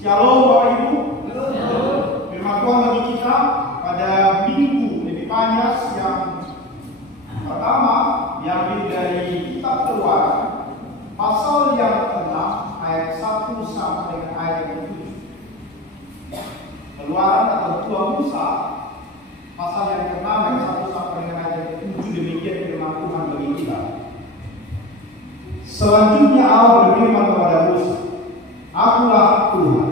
Shalom Bapak Ibu. Firman Tuhan bagi kita pada minggu Epifanias yang pertama diambil dari kitab Keluaran pasal yang ke-6 ayat 1 sampai dengan ayat yang ke-7. Keluaran atau Tua Musa pasal yang ke-6 ayat 1 sampai dengan ayat yang ke-7. Demikian firman Tuhan bagi kita. Selanjutnya Allah berfirman kepada Musa, "Akulah Tuhan.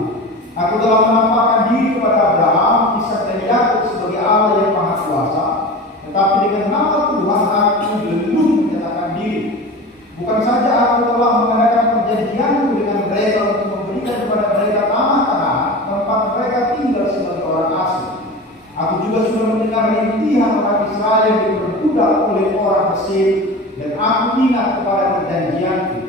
Aku telah menampakkan diri kepada Abraham, Ishak dan Yakub sebagai Allah yang Maha Kuasa. Tetapi dengan nama Tuhan aku belum menyatakan diri. Bukan saja aku telah mengadakan perjanjianku dengan mereka untuk memberikan kepada mereka tanah Kanaan, tempat mereka tinggal sebagai orang asing. Aku juga sudah mendengar rintihan orang Israel yang diperbudak oleh orang Mesir, dan aku ingat kepada perjanjianku.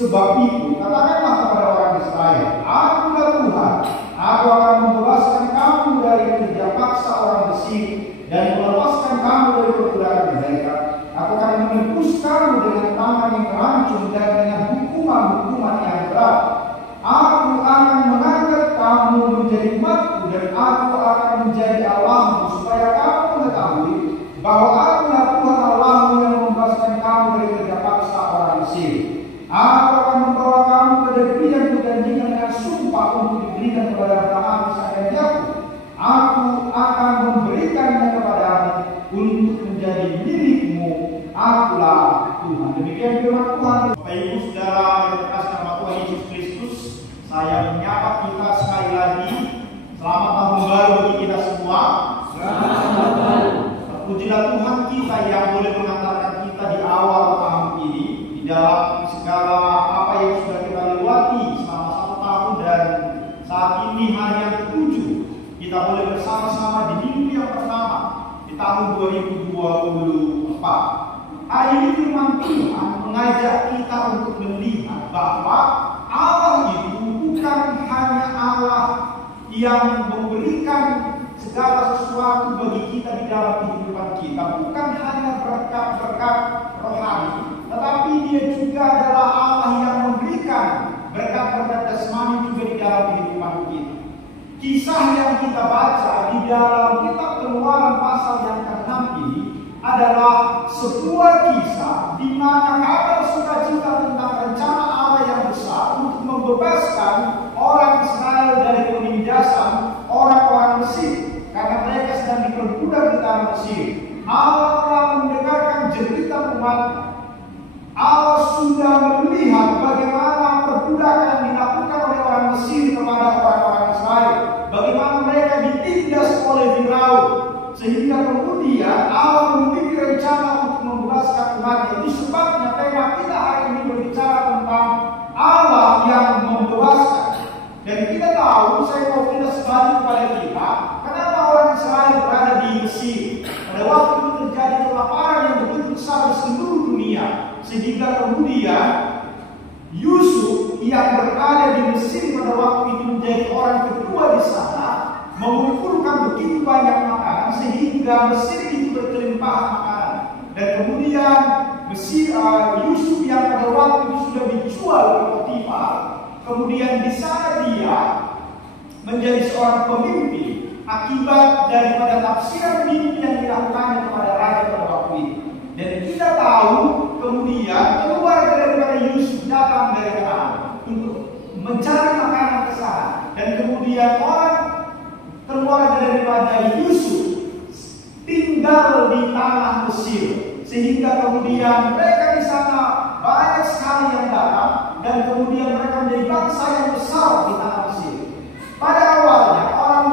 Sebab itu, katakanlah kepada orang Israel, Akulah Tuhan. Aku akan membebaskan kamu dari kerja paksa orang Mesir dan melepaskan kamu dari perbudakan mereka. Aku akan menebus kamu dengan tangan yang terancung dan dengan hukuman-hukuman yang berat. Aku akan mengangkat kamu menjadi umatku dan aku akan menjadi Allahmu, supaya kamu mengetahui bahwa Akulah Tuhan Allahmu yang membebaskan kamu dari kerja paksa orang Mesir. Aku akan membawa kamu ke negeri yang kujanjikan dengan sumpah untuk diberikan kepada Abraham, Ishak dan Yakub. Aku akan memberikannya kepadamu untuk menjadi milikmu. Akulah Tuhan." Demikian firman Tuhan. Bapak Ibu Saudara yang terkasih nama Tuhan Yesus Kristus, saya menyapa kita sekali lagi. Selamat tahun baru bagi kita semua. Selamat baru. Terpujilah Tuhan kita yang boleh mengantarkan kita di awal tahun ini di dalam segala apa yang sudah kita lewati selama 1 tahun, dan saat ini hari yang ke-7 kita boleh bersama-sama di minggu yang pertama di tahun 2024. Hari ini firman Tuhan mengajak kita untuk melihat bahwa Allah itu bukan hanya Allah yang memberikan segala sesuatu bagi kita di dalam kehidupan kita, bukan hanya berkat-berkat rohani, tetapi Dia juga adalah Allah yang memberikan berkat-berkat jasmani juga di dalam kehidupan kita. Kisah yang kita baca di dalam kitab Keluaran pasal yang ke-6 ini adalah sebuah kisah di mana kabar sukacita tentang rencana Allah yang besar untuk membebaskan orang Israel dari penindasan orang-orang Mesir karena mereka sedang diperbudak di tanah Mesir. Allah telah mendengarkan jeritan umat. Allah sudah melihat bagaimana perbudakan yang dilakukan oleh orang Mesir kepada orang-orang Israel, bagaimana mereka ditindas oleh Firaun, sehingga kemudian Allah memiliki rencana untuk membebaskan umatnya. Itu sebabnya tema kita hari ini berbicara tentang Allah yang membebaskan. Dan kita tahu, saya mau pindah sebalik kepada kita, kenapa orang Israel berada di Mesir. Pada waktu itu terjadi kelaparan yang begitu besar di seluruh dunia, sehingga kemudian Yusuf yang berada di Mesir pada waktu itu menjadi orang kedua di sana, mengumpulkan begitu banyak makanan sehingga Mesir itu berkelimpahan makanan. Dan kemudian Yusuf yang pada waktu itu sudah dijual oleh Potifar, kemudian di sana dia menjadi seorang pemimpin akibat daripada tafsiran mimpi yang dilakukannya kepada raja pada waktu itu. Dan kita tahu kemudian keluarga daripada Yusuf datang dari Kanaan untuk mencari makanan ke sana, dan kemudian orang keluarga daripada Yusuf tinggal di tanah Mesir, sehingga kemudian mereka di sana banyak sekali yang datang, dan kemudian mereka menjadi bangsa yang besar di tanah Mesir. Pada awalnya orang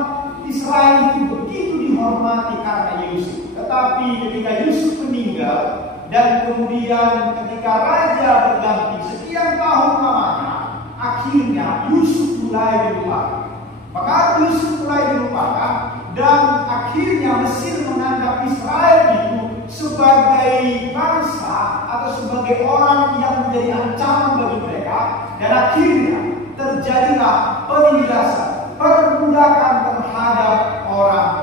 Israel itu begitu dihormati karena Yusuf, tetapi ketika Yusuf meninggal dan kemudian ketika raja berganti sekian tahun lamanya, akhirnya Yusuf mulai dilupakan. Maka Yusuf mulai dilupakan, dan akhirnya Mesir menganggap Israel itu sebagai bangsa atau sebagai orang yang menjadi ancaman bagi mereka, dan akhirnya terjadilah penindasan, perbudakan terhadap orang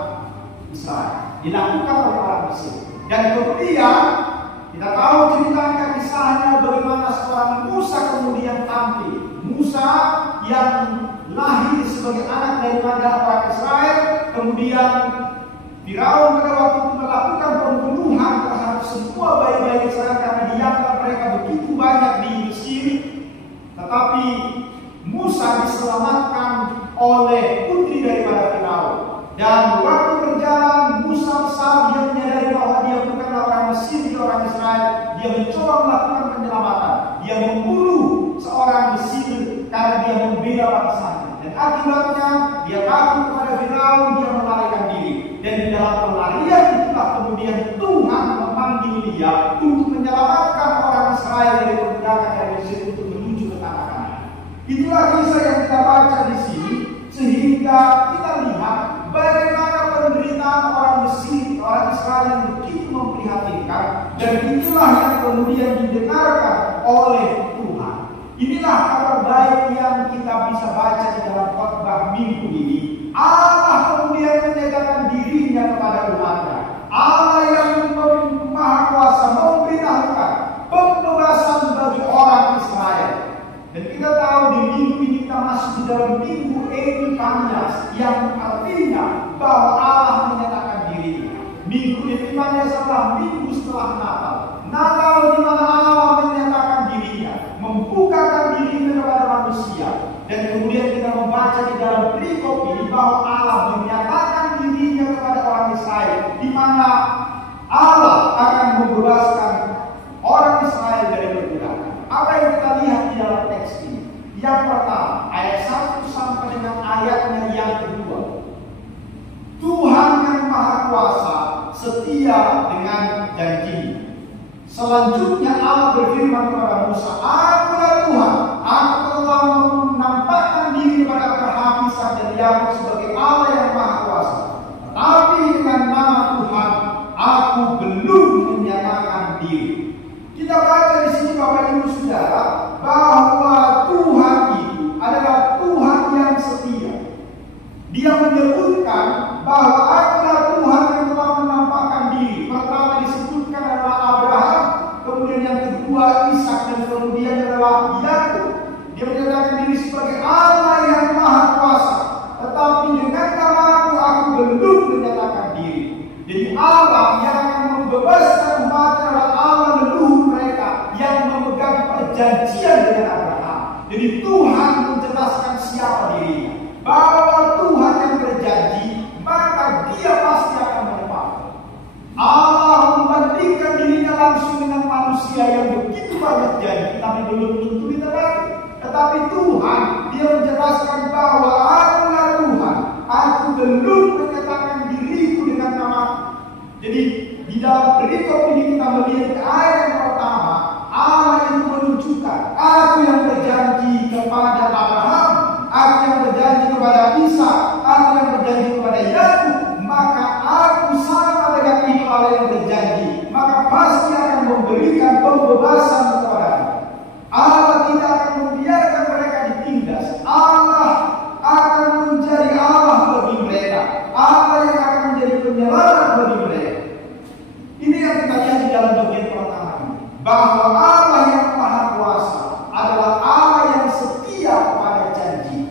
Israel dilakukan oleh orang Mesir. Dan kemudian kita tahu ceritanya, kisahnya bagaimana seorang Musa kemudian tampil. Musa yang lahir sebagai anak daripada orang Israel. Kemudian Firaun pada waktu itu melakukan pembunuhan terhadap semua bayi-bayi Israel karena dianggap mereka begitu banyak di Mesir. Tetapi Musa diselamatkan oleh putri daripada Firaun. Dan waktu berjalan, Musa besar, dia menyadari bahwa dia bukanlah orang Mesir, dia orang Israel. Dia mencoba melakukan penyelamatan. Dia membunuh seorang Mesir karena dia membela bangsanya. Dan akibatnya dia takut kepada Firaun, dia melarikan diri. Dan di dalam pelarian itulah kemudian Tuhan memanggil dia untuk menyelamatkan orang Israel dari perbudakan dari Mesir untuk menuju ke tanah Kanaan. Itulah kisah yang kita baca di sini, sehingga kita lihat bagaimana penderitaan orang Mesir, orang Israel yang begitu memprihatinkan, dan itulah yang kemudian didengarkan oleh Tuhan. Inilah kabar baik yang kita bisa baca di dalam khotbah minggu ini. Allah kemudian menyatakan dirinya kepada umatnya. Allah yang Maha Kuasa memberitahukan pembebasan bagi orang Israel. Dan kita tahu di minggu ini kita masuk di dalam minggu Epifanias, yang artinya bahwa Allah menyatakan dirinya. Minggu Epifanias adalah minggu setelah Natal. Natal di mana Allah menyatakan dirinya, membukakan dirinya kepada manusia. Dan kemudian kita membaca di dalam perikop ini bahwa Allah menyatakan dirinya kepada orang Israel, di mana Allah akan membebaskan orang Israel dari perbudakan. Apa yang kita lihat di dalam teks ini? Yang pertama, ayat 1 sampai dengan ayatnya yang kedua. Tuhan yang Maha Kuasa setia dengan janji. Selanjutnya Allah berfirman kepada Musa, "Akulah Tuhan, aku telah menampakkan diri kepada Abraham, Ishak dan Yakub sebagai Allah yang Maha Kuasa. Tetapi dengan nama Tuhan, aku belum menyatakan diri." Kita baca di sini Bapak Ibu Saudara bahwa Tuhan itu adalah Tuhan yang setia. Dia menyebutkan bahwa akulah Tuhan yang telah menampakkan diri. Pertama disebutkan adalah Abraham, kemudian yang kedua Ishak, dan kemudian adalah Yakub. Dia menyatakan diri sebagai Allah yang Maha Kuasa. Tetapi dengan namaku aku belum menyatakan diri. Jadi Allah yang akan membebaskan umat adalah Allah leluhur mereka yang memegang perjanjian dengan Abraham. Jadi Tuhan menjelaskan siapa dirinya, bahwa Tuhan yang berjanji, maka dia pasti akan menepati. Allah membandingkan dirinya langsung dengan manusia yang begitu banyak janji, tapi belum tentu ditepati. Tetapi Tuhan, dia menjelaskan bahwa akulah Tuhan, aku belum menyatakan diriku dengan namaku. Jadi di dalam perikop ini kita melihat di ayat yang pertama, Allah itu menunjukkan, aku yang berjanji kepada Abraham, aku yang berjanji kepada Ishak, aku yang berjanji kepada Yakub, maka aku sama dengan itu Allah yang berjanji, maka pasti akan memberikan pembebasan kepada mereka. Allah tidak akan membiarkan mereka ditindas. Allah akan menjadi Allah bagi mereka. Allah yang akan menjadi penyelamat bagi mereka. Ini yang kita lihat di dalam bagian pertama ini, bahwa Allah yang Maha Kuasa adalah Allah yang setia kepada janji.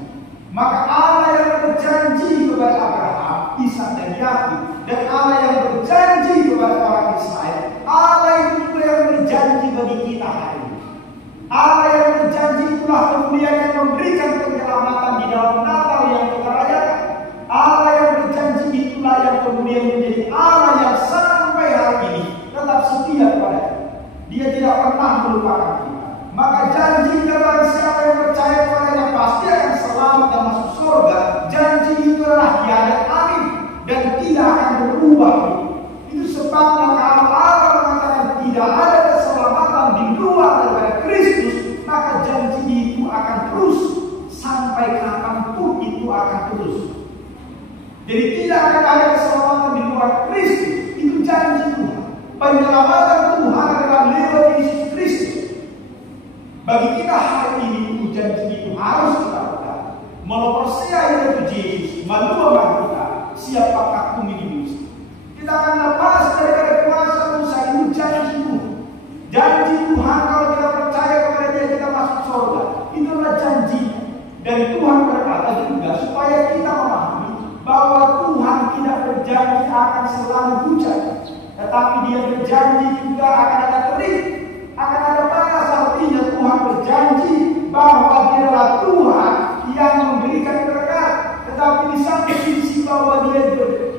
Maka Allah yang berjanji kepada Abraham, Ishak dan Yakub, dan Allah yang berjanji kepada orang Israel, Allah itu juga yang berjanji bagi kita hari ini. Allah yang berjanji itulah kemudian yang memberikan penyelamatan di dalam Natal yang kita rayakan. Allah yang berjanji itulah yang kemudian menjadi Allah yang sampai hari ini tetap setia kepada kita. Dia tidak pernah melupakan kita. Maka janjinya bagi siapa yang percaya kepadanya pasti akan selamat dan masuk surga. Janji itu adalah tiada amin dan tidak akan berubah. Itu sebabnya kalau Allah mengatakan tidak ada keselamatan di luar daripada Kristus, maka janji itu akan terus sampai kapanpun itu akan terus. Jadi tidak akan ada keselamatan di luar Kristus. Itu janji Tuhan. Penyelamatan Tuhan adalah lewat Yesus Kristus. Bagi kita hari ini itu janji itu harus kita lakukan. Melopersia itu Yesus, manusia kita, siapakah kami di dunia. Kita akan lepas daripada kuasa dosa, itu janji Tuhan. Janji Tuhan kalau kita percaya kepada Dia kita masuk surga. Itulah janji. Dan Tuhan berkata, juga supaya kita memahami bahwa Tuhan tidak berjanji akan selalu hujan, tetapi Dia berjanji juga akan ada terik, akan ada panas. Artinya Tuhan berjanji bahwa Dia adalah Tuhan yang memberikan berkat, tetapi di satu sisi bahwa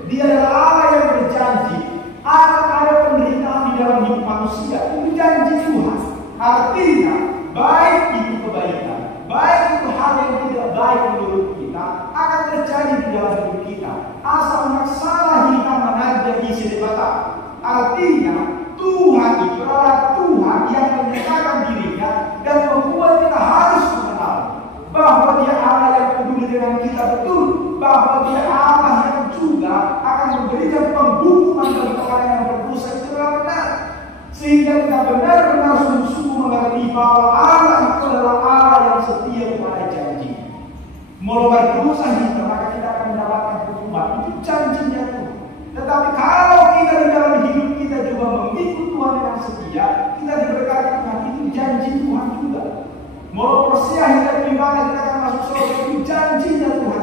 Dia adalah Allah yang berjanji akan ada penderitaan di dalam hidup manusia. Itu janji Tuhan. Artinya baik itu kebaikan, baik itu hal yang tidak baik menurut kita akan terjadi di dalam hidup kita. Asal masalah kita menajam isi debata. Artinya Tuhan itu adalah Tuhan yang menyatakan dirinya dan membuat kita harus mengenal bahwa Dia Allah yang peduli dengan kita betul, bahwa Dia Allah yang juga akan memberikan penghukuman bagi orang yang berdosa itu benar, sehingga kita benar-benar sungguh-sungguh mengerti bahwa Allah itu adalah Allah yang setia kepada janji. Mau berdosa kita, maka kita akan mendapatkan hukuman. Itu janjinya Tuhan. Tetapi kalau kita di dalam hidup kita juga mengikut Tuhan dengan setia, kita diberkati Tuhan, itu janji Tuhan juga. Mau persiah hidup pribadi kita akan masuk surga, itu janjinya Tuhan.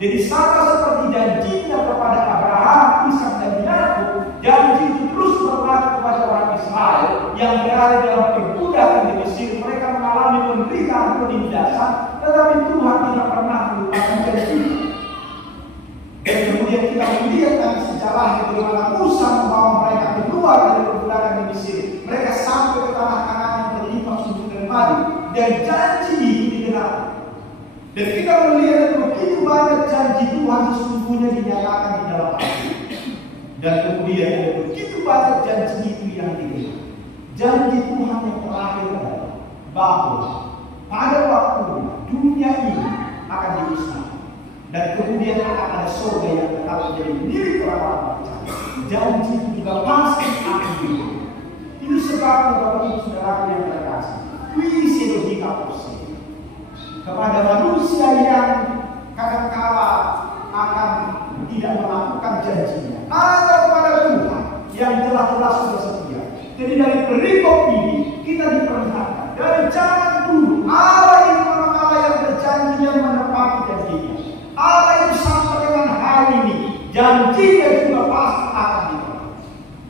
Jadi sama seperti janjinya kepada Abraham, Ishak dan Yakub, janji itu terus berlaku kepada orang Israel yang berada dalam perbudakan di Mesir. Mereka mengalami penderitaan penindasan, tetapi Tuhan tidak pernah melupakan janji. Dan kemudian kita melihat dari sejarahnya bagaimana Musa membawa mereka keluar dari perbudakan di Mesir. Mereka sampai ke tanah Kanaan yang berlimpah susu dan madu, dan janji itu digenapi. Dan kita melihat begitu banyak janji Tuhan sesungguhnya dinyatakan di dalam Alkitab. Dan kemudian ada begitu banyak janji itu yang digenapi. Janji Tuhan yang terakhir adalah bahwa pada waktunya dunia ini akan dimusnahkan. Dan kemudian akan ada surga yang tetap menjadi milik orang-orang percaya. Janji itu juga pasti akan digenapi. Itu sebabnya Bapak Ibu Saudara yang terkasih, puisi logika proses kepada manusia yang kadangkala akan tidak melakukan janjinya, atau kepada Tuhan yang jelas-jelas sudah setia. Jadi dari perikop ini kita diperlihatkan dari zaman dulu Allah itu memang Allah yang berjanji yang menepati janjinya. Allah itu sampai dengan hari ini janjinya juga pasti akan ditepati.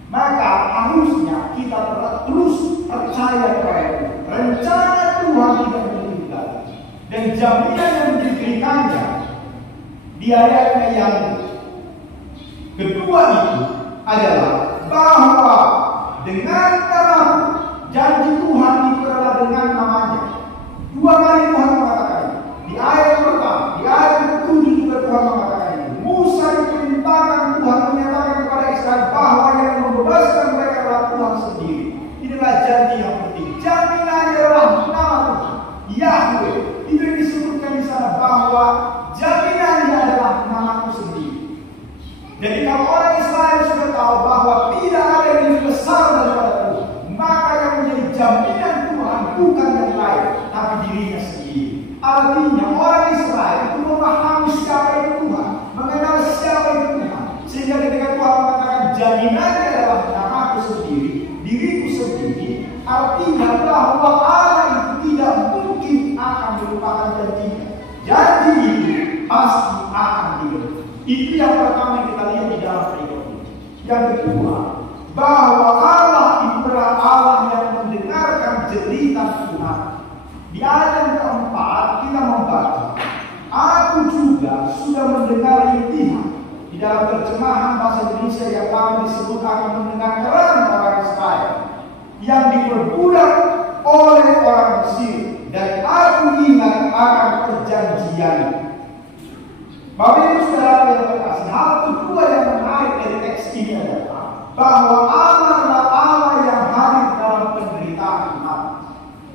Maka harusnya kita terus percaya kepada rencana Tuhan tidak meninggal. Dan jaminan yang diberikannya di ayatnya yang kedua itu adalah bahwa dengan namaku, janji Tuhan itu adalah dengan namanya. Dua kali Tuhan mengatakan di ayat yang pertama, di ayat yang ketujuh juga Tuhan mengatakan ini. Musa diperintahkan Tuhan menyatakan kepada Israel bahwa yang membebaskan mereka adalah Tuhan sendiri. Inilah janji yang penting. Jaminannya adalah nama Tuhan, Yahweh. Itu yang disebutkan di sana bahwa jaminannya adalah namaku sendiri. Jadi kalau orang Israel sudah tahu bahwa tidak ada yang lebih besar daripada Tuhan, maka yang menjadi jaminan Tuhan bukan yang lain, tapi dirinya sendiri. Artinya orang Israel itu memahami siapa itu Tuhan, mengenal siapa itu Tuhan, sehingga ketika Tuhan mengatakan jaminannya adalah namaku sendiri, diriku sendiri, artinya bahwa Allah itu tidak mungkin akan melupakan janjinya. Janji itu pasti akan digenapi. Itu yang pertama yang kita lihat di dalam perikop ini. Yang kedua, bahwa Allah itu adalah Allah yang mendengarkan jeritan Tuhan. Di ayat yang keempat kita membaca, aku juga sudah mendengar rintihan. Di dalam terjemahan bahasa Indonesia yang lama disebut akan mendengar keran orang Israel yang diperbudak oleh orang Mesir, dan aku ingat akan perjanjian. Bapak Ibu Saudara yang terkasih, hal kedua yang menarik dari teks ini adalah bahwa Allah adalah Allah yang hadir dalam penderitaan umat.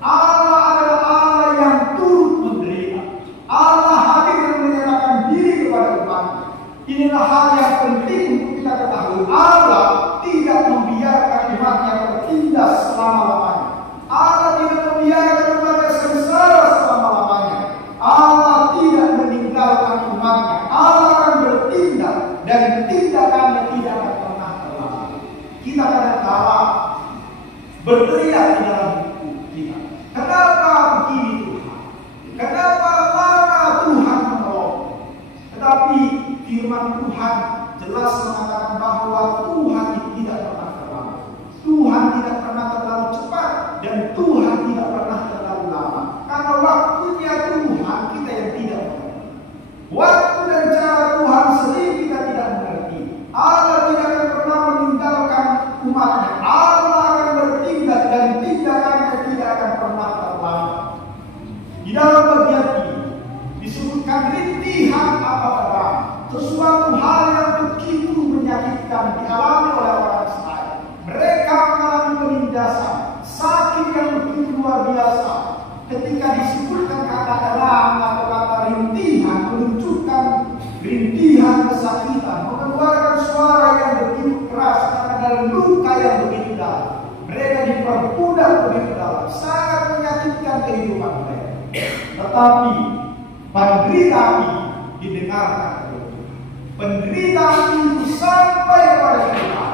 Allah adalah Allah yang turut menderita. Allah hadir dan menyerahkan diri kepada umatnya. Inilah hal yang penting untuk kita ketahui. Allah tidak membiarkan umatnya tertindas selama-lamanya. Allah tidak membiarkan umatnya sengsara selama-lamanya. Allah tidak meninggalkan umatnya. Allah akan bertindak dan tindakannya tidak akan pernah terlambat. Kita kadang-kala berteriak di dalam hidup kita, kenapa begini Tuhan? Kenapa lama Tuhan Tuhan jelas mengatakan bahwa Tuhan tidak pernah terlambat. Tuhan tidak pernah terlalu cepat dan Tuhan tidak pernah terlalu lama. Karena waktunya Tuhan kita yang tidak mengerti. Waktu dan cara Tuhan sering kita tidak mengerti. Allah tidak akan pernah meninggalkan umatnya. Allah akan bertindak dan tindakannya tidak akan pernah terlambat. Di dalam bagian ini disebutkan rintihan apa perang, sesuatu hal yang begitu menyakitkan dialami oleh orang Israel. Mereka mengalami penindasan, sakit yang begitu luar biasa. Ketika disebutkan kata terang atau kata rintihan, menunjukkan rintihan kesakitan, mengeluarkan suara yang begitu keras karena ada luka yang begitu dalam. Mereka diperbudak begitu dalam, sangat menyakitkan kehidupan mereka. Tetapi penderitaan ini didengarkan oleh Tuhan. Penderitaan itu sampai kepada kita.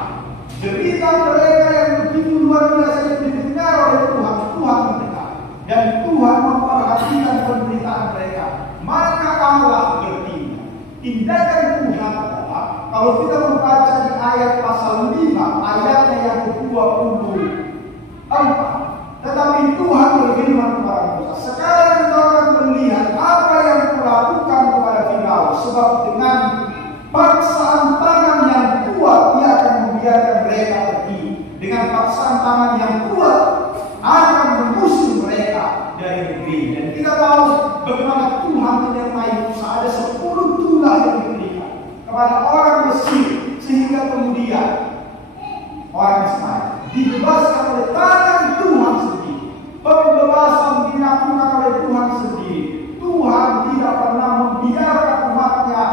Cerita mereka yang begitu luar biasa yang didengar oleh Tuhan, Tuhan mendengar dan Tuhan memperhatikan penderitaan mereka. Maka Allah bertindak. Tindakan Tuhan adalah, kalau kita membaca di ayat pasal 5, ayatnya yang ke-24, tetapi Tuhan berfirman kepada Musa, sekarang engkau akan melihat apa yang kulakukan kepada Firaun, sebab dengan paksaan tangan yang kuat dia akan membiarkan mereka pergi. Dengan paksaan tangan yang kuat akan mengusir mereka dari negeri. Dan kita tahu bagaimana Tuhan menyertai Musa. Ada 10 tulah yang diberikan kepada orang Mesir, sehingga kemudian orang Israel dibebaskan oleh tangan Tuhan sendiri. Pembebasan dilakukan oleh Tuhan sendiri. Tuhan tidak pernah membiarkan umatnya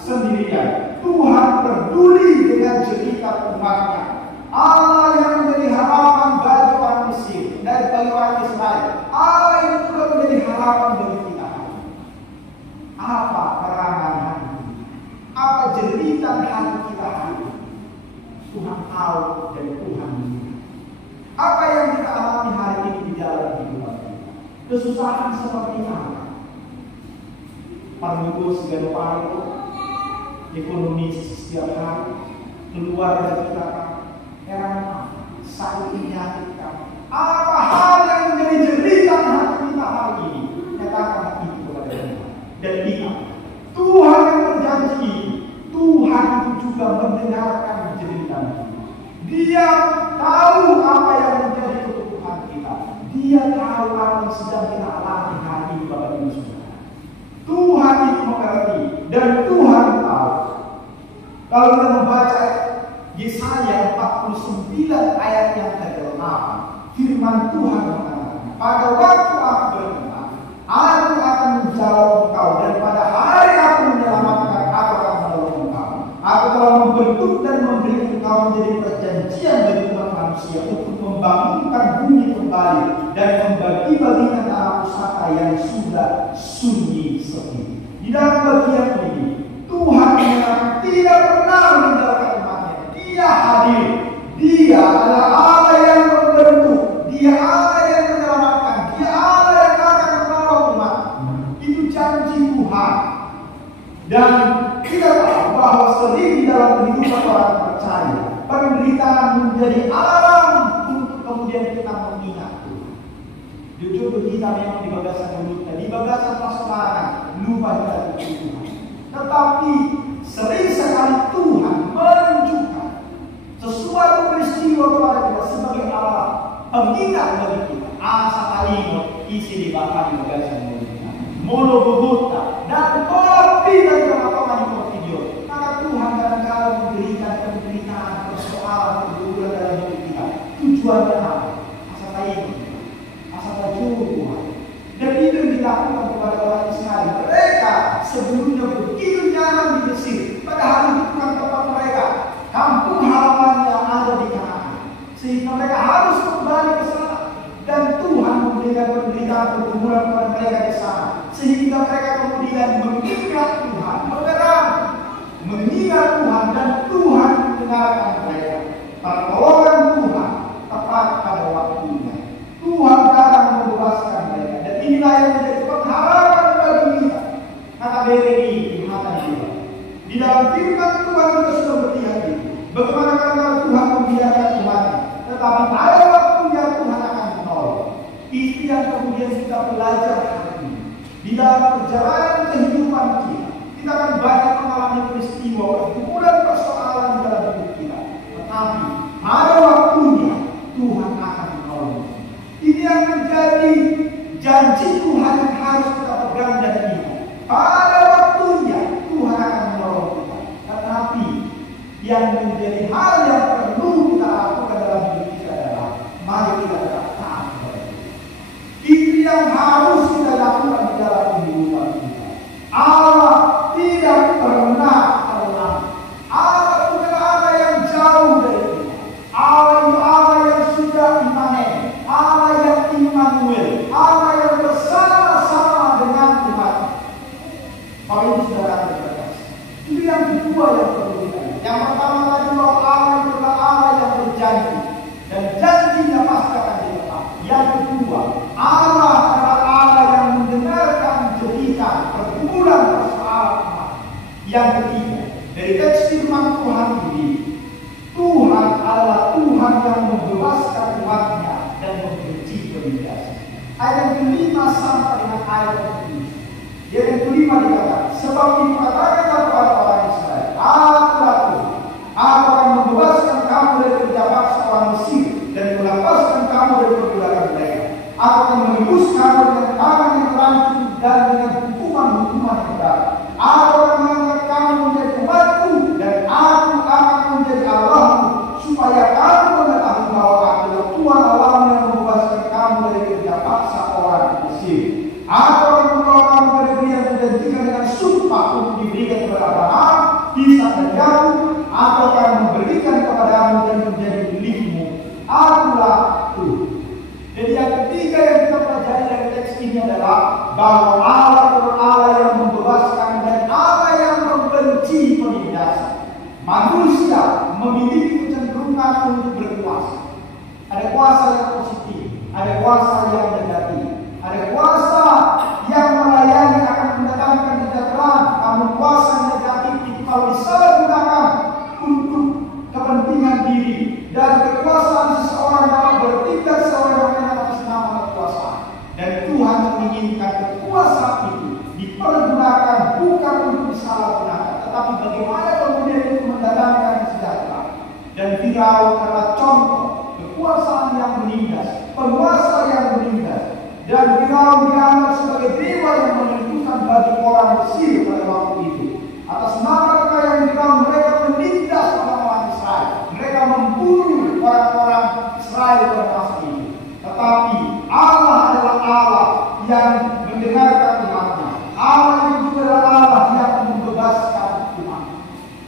sendirian. Tuhan peduli dengan cerita umatnya. Allah yang menjadi harapan bagi orang Mesir dan bagi orang Israel, Allah yang juga menjadi harapan bagi kita. Apa karangan hati kita? Apa jeritan hati kita hari ini? Tuhan tahu dan Tuhan melihat. Apa yang kita alami hari ini di dalam kehidupan kita? Kesusahan seperti apa? Parminggu segala paru, ekonomi setiap hari, keluarga kita heran, sakit menyakitkan. Apa hal yang menjadi jeritan hati kita hari ini? Nyatakan itu kepada Tuhan. Dan ingat, Tuhan yang berjanji, Tuhan itu juga mendengarkan jeritan kita. Dia tahu apa yang menjadi kebutuhan kita. Dia tahu apa yang sedang kita alami hari ini, Bapak Ibu Saudara. Tuhan itu mengerti dan Tuhan tahu. Kalau kita membaca Yesaya 49 ayat yang ke-8, firman Tuhan mengatakan, pada waktu aku berkenan, aku akan menjawab engkau, dan pada hari aku menyelamatkan, aku akan menolong engkau. Aku telah membentuk dan memberi engkau menjadi perjanjian bagi umat manusia untuk membangunkan bumi kembali dan membagi-bagikan tanah pusaka yang sudah sunyi sepi. Di dalam bagian ini, Tuhan yang tidak pernah meninggalkan umatnya. Dia hadir. Dia adalah Allah yang membentuk. Dia Allah yang menyelamatkan. Dia Allah yang akan menolong umat. Itu janji Tuhan. Dan kita tahu bahwa sering di dalam kehidupan orang percaya, penderitaan menjadi alam untuk kemudian kita mengingat Tuhan. Jujur kita memang di bagasan mulutnya, di bagasan pasaran, lupa kita Tuhan. Tetapi sering sekali Tuhan menunjukkan sesuatu peristiwa kepada kita sebagai Allah pengingat bagi kita. Asa kalimat isi dibakar di bagasan mulutnya, mulu bubutnya dan kopi dan kematangan di video. Maka Tuhan kadang-kadang memberikan penderitaan, persoalan, keguguran dalam hidup kita. Tujuannya apa? Asa kalimat, asa Tuhan. Dan itu yang dilakukan kepada orang Israel. Mereka sebelumnya begitu nyaman di Mesir, padahal itu bukan tempat mereka. Kampung halamannya ada di Kanaan, sehingga mereka harus kembali ke sana. Dan Tuhan memberikan penderitaan pergumulan kepada mereka di sana, sehingga mereka kemudian mengingat Tuhan, mengingat Tuhan, dan Tuhan mendengarkan mereka. Pertolongan Tuhan tepat pada waktunya. Tuhan datang membebaskan mereka, dan inilah yang menjadi pengharapan bagi kita. Kata BRI di mata dia, Di dalam firman Tuhan kita sudah melihat itu. Bagaimana karena Tuhan membiarkan umatnya, tetapi ada waktunya Tuhan akan menolong. Itu yang kemudian kita belajar hari ini. Di dalam perjalanan kehidupan kita akan banyak mengalami peristiwa, pergumulan, persoalan di dalam hidup kita. Tetapi pada waktunya Tuhan akan menolong. Ini yang menjadi janji Tuhan yang harus kita pegang dan ingat. Pada waktunya Tuhan akan menolong kita. Tetapi yang menjadi hal yang perlu kita lakukan dalam hidup kita adalah mari kita tetap taat kepada Tuhan. Itu yang harus kita lakukan di dalam kehidupan kita. Allah tidak pernah terulang. Allah bukan Allah yang jauh dari kita. Allah itu Allah yang sudah imanen, Allah yang Immanuel, Allah yang bersama-sama dengan Tuhan. Kalau itu saudara terbatas. Itu yang kedua yang perlu kita. Yang pertama tadi bahwa Allah itu adalah Allah yang berjanji dan janjinya pasti akan ditepati. Yang kedua, Allah adalah Allah yang mendengarkan jeritan, pergumulan, persoalan umat. Yang ketiga, dari teks firman Tuhan ini, Tuhan adalah Tuhan yang membebaskan umatnya dan membenci penindasan. Ayat yang kelima sampai dengan ayat yang ke-7. Yang kelima dikatakan, sebab dikatakan kepada orang Israel, aku akan membebaskan kamu dari kerja paksa orang Mesir dan melepaskan kamu dari perbudakan mereka. Aku akan menebus kamu dengan tangan yang terancam dan dengan hukuman-hukuman yang berat. Aku akan mengangkat kamu menjadi umatku dan aku akan menjadi Allahmu, supaya kamu mengetahui bahwa aku adalah Tuhan Allahmu yang membebaskan kamu dari kerja paksa orang Mesir. Aku akan membawa kamu ke negeri yang dijanjikan dengan sumpah untuk diberikan kepada Abraham, Ishak dan Yakub. Aku akan memberikan kepadamu dan menjadi milikmu. Akulah Tuhan. Jadi yang ketiga yang kita pelajari dari teks ini adalah bahwa Allah adalah Allah yang membebaskan dan Allah yang membenci penindasan. Manusia memiliki kecenderungan untuk berkuasa. Ada kuasa yang positif, ada kuasa yang negatif. Ada kuasa yang melayani akan mendatangkan kesejahteraan, namun kuasa negatif itu kalau disalahgunakan untuk kepentingan diri dan kekuasaan seseorang dapat bertindak seorang-orangnya atas nama kekuasaan. Dan Tuhan menginginkan kekuasaan itu dipergunakan bukan untuk disalahgunakan, tetapi bagaimana kemudian itu mendatangkan kesejahteraan. Dan Firaun adalah contoh kekuasaan yang menindas, penguasa yang menindas. Dan Firaun dianggap sebagai dewa yang menentukan bagi orang Mesir pada waktu itu. Atas nama kekayaan Firaun mereka menindas orang-orang Israel. Mereka membunuh orang-orang Israel pada masa itu. Tetapi Allah adalah Allah yang mendengarkan umatnya. Allah itu juga adalah Allah yang membebaskan umat.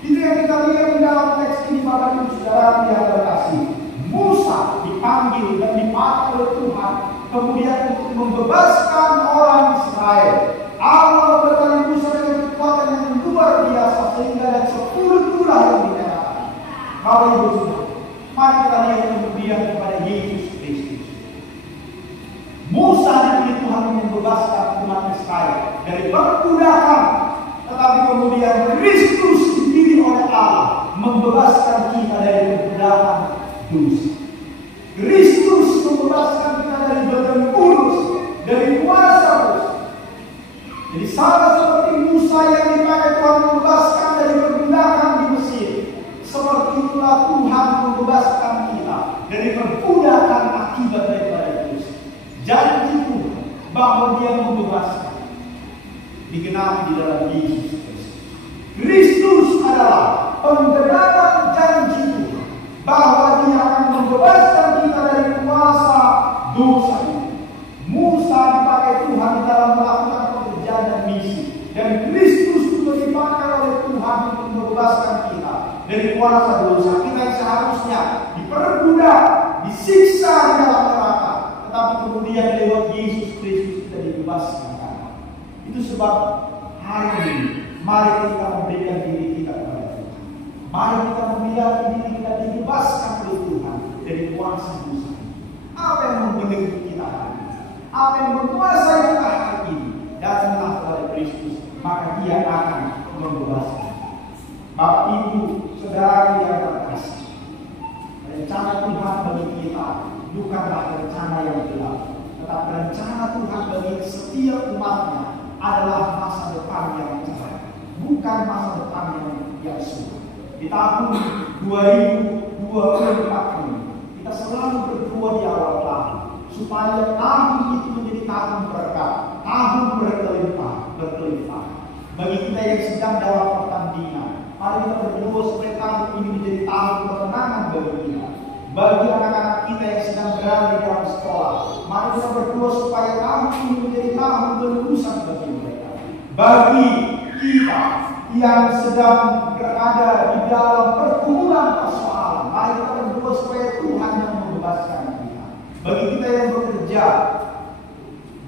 Itu yang kita lihat di dalam teks ini, Bapak Ibu Saudara yang terkasih. Musa dipanggil dan dipakai oleh Tuhan kemudian untuk membebaskan orang Israel. Allah berkali Musa dengan kekuatan yang luar biasa sehingga ada 10 tulah yang dinyatakan. Bapak Ibu Saudara, mari kita lihat kemudian kepada Yesus Kristus. Musa dipilih Tuhan membebaskan umat Israel dari perbudakan, tetapi kemudian Kristus dipilih oleh Allah membebaskan kita dari perbudakan dosa. Kristus membebaskan kita dari beban kurus, dari kuasa dosa. Jadi sama seperti Musa yang dipakai Tuhan membebaskan dari perbudakan di Mesir, seperti itulah Tuhan membebaskan kita dari perbudakan akibat daripada dosa. Janji Tuhan bahwa Dia membebaskan digenapi di dalam Yesus Kristus. Kristus adalah penggenapan janji Tuhan bahwa Dia akan membebaskan kita dari kuasa dosa ini. Musa dipakai Tuhan dalam melakukan pekerjaan dan misi, dan Kristus juga dipakai oleh Tuhan untuk membebaskan kita dari kuasa dosa. Kita yang seharusnya diperbudak, disiksa di dalam neraka, tetapi kemudian lewat Yesus Kristus kita dibebaskan. Itu sebab hari ini mari kita memberikan diri kita kepada Tuhan. Mari kita membiarkan diri kita dibebaskan oleh Tuhan dari kuasa dosa. Apa yang membelenggu kita hari ini? Apa yang menguasai kita hari ini? Datanglah kepada Kristus, maka Dia akan membebaskan. Ibu, Saudara yang terkasih, rencana Tuhan bagi kita bukanlah rencana yang gelap, tetapi rencana Tuhan bagi setiap umatnya adalah masa depan yang cerah, bukan masa depan yang suram. Di tahun 2024 ini, kita selalu berdoa di awal tahun supaya tahun itu menjadi tahun berkah, tahun berkelimpah. Bagi kita yang sedang dalam pertandingan, mari kita berdoa supaya tahun ini menjadi tahun kemenangan bagi kita. Bagi anak-anak kita yang sedang berada di dalam sekolah, mari kita berdoa supaya tahun ini menjadi tahun kelulusan bagi mereka. Bagi kita yang sedang berada di dalam pergumulan persoalan, mari kita berdoa supaya Tuhan yang membebaskan kita. Bagi kita yang bekerja,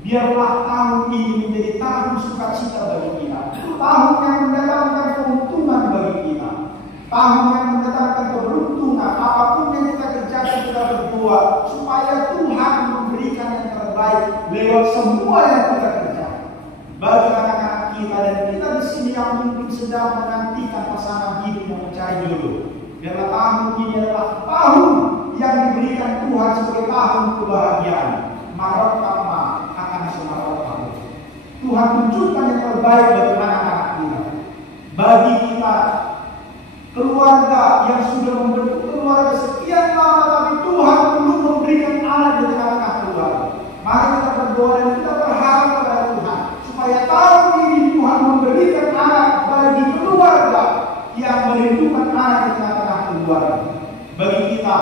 biarlah tahun ini menjadi tahun sukacita bagi kita, tahun yang mendatangkan keuntungan bagi kita, tahun yang mendatangkan keberuntungan. Apapun yang kita kerjakan, kita berdoa supaya Tuhan memberikan yang terbaik lewat semua yang kita kerjakan. Bagi anak-anak kita dan kita di sini yang mungkin sedang menantikan pasangan hidup yang mencari jodoh, biarlah tahun ini adalah tahun yang diberikan Tuhan sebagai tahun kebahagiaan. Marokama akan semarokah. Tuhan tunjukkan yang terbaik bagi anak-anak kita. Bagi kita, keluarga yang sudah membentuk keluarga sekian lama, tapi Tuhan belum memberikan anak di tengah-tengah keluarga. Mari kita berdoa dan kita berharap kepada Tuhan supaya tahun ini Tuhan memberikan anak bagi keluarga yang merindukan anak di tengah-tengah keluarga. Bagi kita,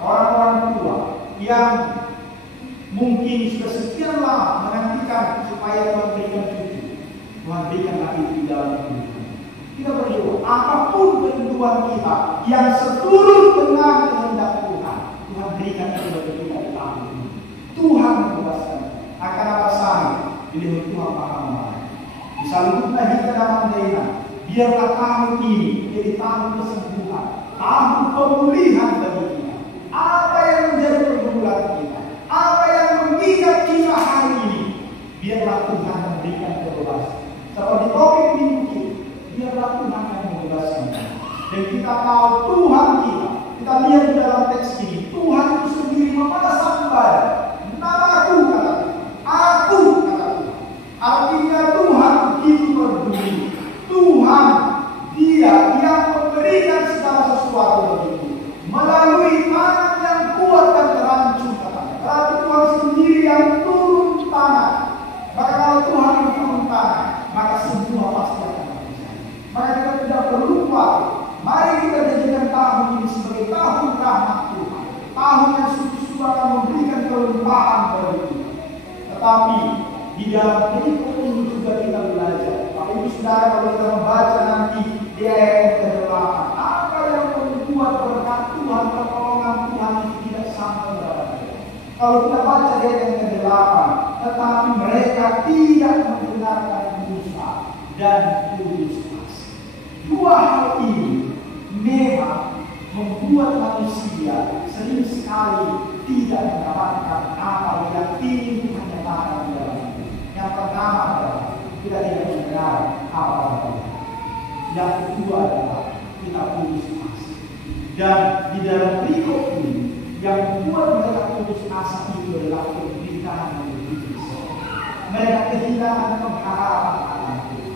orang-orang tua yang mungkin sudah sekian lama menantikan supaya Tuhan berikan cucu, Tuhan berikan lagi di dalam hidup. Kita berdoa apapun kehidupan kita yang seturut dengan kehendak Tuhan, Tuhan berikan kepada kita di tahun ini. Tuhan membebaskan. Akan apa saja bila Tuhan paham. Bisa luputlah kita dalam daya. Biarlah tahun ini menjadi tahun kesembuhan, tahun pemulihan bagi kita. Apa yang menjadi pergumulan kita, apa yang mengikat kita hari ini, biarlah Tuhan memberikan kebebasan. Seperti topik minggu ini, biarlah Tuhan yang membebaskan kita. Dan kita tahu Tuhan kita lihat di dalam teks ini, Tuhan itu sendiri memanah sambar. Namaku kata Tuhan, aku kata Tuhan. Artinya Tuhan begitu peduli. Tuhan Dia yang memberikan segala sesuatu begitu melalui tangan yang kuat dan terancung katanya. Berarti Tuhan sendiri yang turun tangan. Maka kalau Tuhan yang turun tangan, maka semua pasti akan terjadi. Maka kita tidak perlu lupa. Mari kita jadikan tahun ini sebagai tahun rahmat Tuhan, tahun yang sungguh-sungguh akan memberikan kelimpahan bagi kita. Tetapi di dalam berikut ini juga kita belajar. Bapak Ibu Saudara, kalau kita membaca nanti di ayat yang ke-8, apa yang membuat berkat Tuhan, pertolongan Tuhan itu tidak sampai kepada kita. Kalau kita baca di ayat yang ke-8, tetapi mereka tidak mendengarkan Musa dan putus asa. Dua hal ini memang membuat manusia sering sekali tidak mendapatkan apa yang ingin Tuhan nyatakan di dalam hidup. Yang pertama adalah kita tidak mendengar apa-apa. Yang kedua adalah kita putus asa. Dan di dalam berikut ini yang membuat mereka putus asa itu adalah pemberitaan yang begitu. Mereka kehilangan pengharapan akan Tuhan.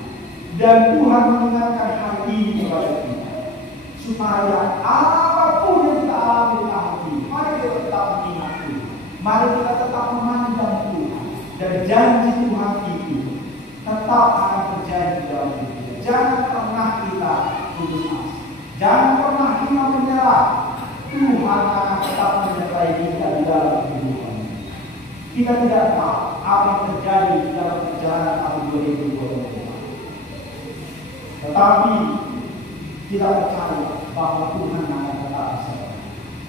Dan Tuhan mengingatkan hal ini kepada kita, supaya apapun yang kita alami tahun ini, mari kita tetap mengingat Tuhan. Mari kita tetap memandang Tuhan. Dan janji Tuhan itu tetap akan terjadi dalam hidup kita. Jangan pernah kita putus asa. Jangan pernah kita menyerah. Tuhan akan tetap menyertai kita di dalam kehidupan. Kita tidak tahu apa yang terjadi dalam perjalanan tahun 2024. Tetapi kita percaya bahwa Tuhan akan tetap bersama.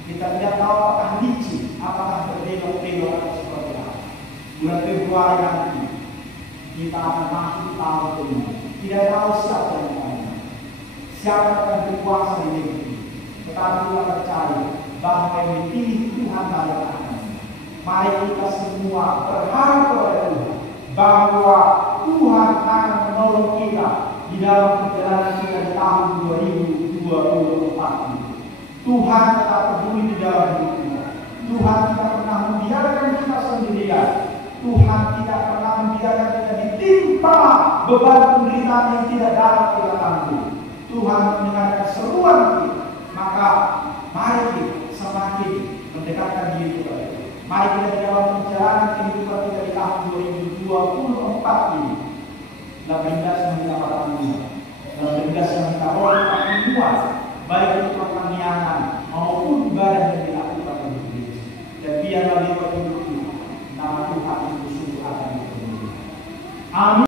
Kita tidak tahu apakah licin, apakah berbelok-belok atau seperti apa. Bulan Februari nanti kita akan masuk tahun ini. Tidak tahu siapa yang akan siapa yang akan berkuasa di negeri. Tetapi kita percaya bahwa yang dipilih Tuhan adalah akan. Mari kita semua berharap kepada Tuhan bahwa Tuhan akan menolong kita di dalam perjalanan kita di tahun 2024. 2024 ini. Tuhan tetap peduli di dalam hidup kita. Tuhan tidak pernah membiarkan kita sendirian. Tuhan tidak pernah membiarkan kita ditimpa beban penderitaan yang tidak dapat kita tanggung. Tuhan mendengarkan seruan kita. Maka mari semakin mendekatkan diri kepada Dia. Mari kita di dalam perjalanan kehidupan kita di tahun 2024 ini. Dalam ringkas yang kita patahkan, dalam ringkas yang kita rolkan semua, baik itu pertanian maupun ibadah yang dilakukan oleh Yesus. Dan biarlah di hidup kita nama Tuhan itu sungguh akan dipenuhi. Amin.